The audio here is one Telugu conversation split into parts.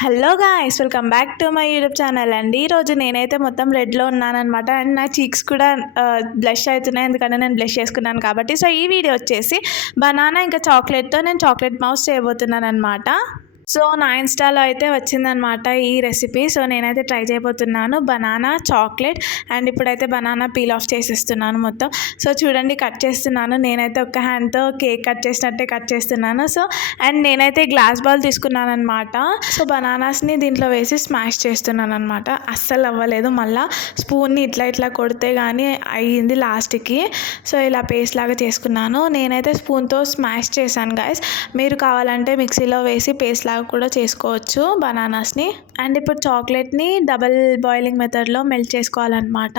Hello guys, welcome back to my YouTube channel అండి. ఈరోజు నేనైతే మొత్తం రెడ్లో ఉన్నానన్నమాట. అండ్ నా చీక్స్ కూడా బ్లష్ అవుతున్నాయి, ఎందుకంటే నేను బ్లష్ చేసుకున్నాను కాబట్టి. సో ఈ వీడియో వచ్చేసి బనానా ఇంకా చాక్లెట్తో నేను చాక్లెట్ మౌస్ చేయబోతున్నాను అనమాట. సో నా ఇన్స్టాలో అయితే వచ్చిందనమాట ఈ రెసిపీ. సో నేనైతే ట్రై చేయబోతున్నాను బనానా చాక్లెట్. అండ్ ఇప్పుడైతే బనానా పీల్ ఆఫ్ చేసేస్తున్నాను మొత్తం. సో చూడండి, కట్ చేస్తున్నాను. నేనైతే ఒక హ్యాండ్తో కేక్ కట్ చేసినట్టే కట్ చేస్తున్నాను. సో అండ్ నేనైతే గ్లాస్ బాల్ తీసుకున్నాను అనమాట. సో బనానాస్ని దీంట్లో వేసి స్మాష్ చేస్తున్నాను అనమాట. అస్సలు అవ్వలేదు, మళ్ళీ స్పూన్ని ఇట్లా కొడితే కానీ అయ్యింది లాస్ట్కి. సో ఇలా పేస్ట్ లాగా చేసుకున్నాను. నేనైతే స్పూన్తో స్మాష్ చేశాను గాయస్. మీరు కావాలంటే మిక్సీలో వేసి పేస్ట్ లాగా కూడా చేసుకోవచ్చు బనానాస్ని. అండ్ ఇప్పుడు చాక్లెట్ని డబల్ బాయిలింగ్ మెథడ్లో మెల్ట్ చేసుకోవాలన్నమాట.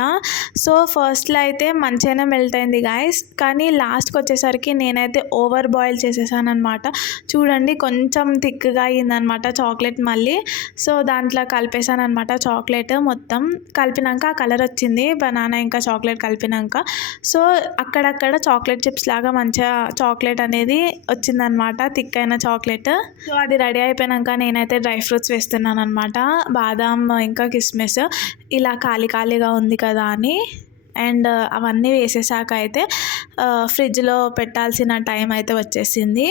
సో ఫస్ట్లో అయితే మంచిగానే మెల్ట్ అయింది గాయస్, కానీ లాస్ట్కి వచ్చేసరికి నేనైతే ఓవర్ బాయిల్ చేసేసాను అనమాట. చూడండి, కొంచెం థిక్గా అయ్యిందనమాట చాక్లెట్ మళ్ళీ. సో దాంట్లో కలిపేసాను అనమాట చాక్లెట్ మొత్తం. కలిపినాక కలర్ వచ్చింది బనానా ఇంకా చాక్లెట్ కలిపినాక. సో అక్కడక్కడ చాక్లెట్ చిప్స్ లాగా మంచిగా చాక్లెట్ అనేది వచ్చిందనమాట, థిక్ అయిన చాక్లెట్. సో అది రెడీ అయిపోయాక నేనైతే డ్రై ఫ్రూట్స్ వేస్తున్నాను అనమాట. బాదాం ఇంకా కిస్మిస్ ఇలా ఖాళీగా ఉంది కదా అని. అండ్ అవన్నీ వేసేసాక అయితే ఫ్రిడ్జ్లో పెట్టాల్సిన టైం అయితే వచ్చేసింది.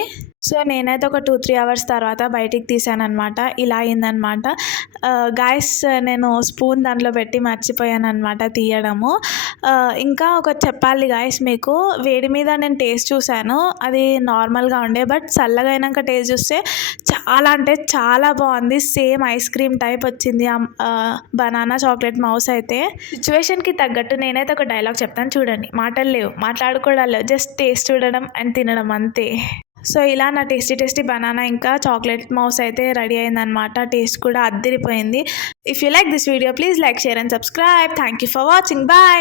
సో నేనైతే ఒక 2-3 అవర్స్ తర్వాత బయటికి తీసాను అనమాట. ఇలా అయిందనమాట గాయస్. నేను స్పూన్ దాంట్లో పెట్టి మర్చిపోయాను అనమాట తీయడము. ఇంకా ఒక చెప్పాలి గాయస్, మీకు వేడి మీద నేను టేస్ట్ చూశాను, అది నార్మల్గా ఉండే. బట్ చల్లగా అయినాక టేస్ట్ చూస్తే చాలా అంటే చాలా బాగుంది. సేమ్ ఐస్ క్రీమ్ టైప్ వచ్చింది బనానా చాక్లెట్ మౌస్ అయితే. సిచ్యువేషన్కి తగ్గట్టు నేనైతే ఒక డైలాగ్ చెప్తాను, చూడండి. మాటలు లేవు, మాట్లాడుకోవడాలు లేవు, జస్ట్ టేస్ట్ చూడడం అండ్ తినడం అంతే. సో ఇలా నా టేస్టీ బనానా ఇంకా చాక్లెట్ మౌస్ అయితే రెడీ అయిందనమాట. టేస్ట్ కూడా అద్దిరిపోయింది. If you like this video, please like, share and subscribe. Thank you for watching. Bye.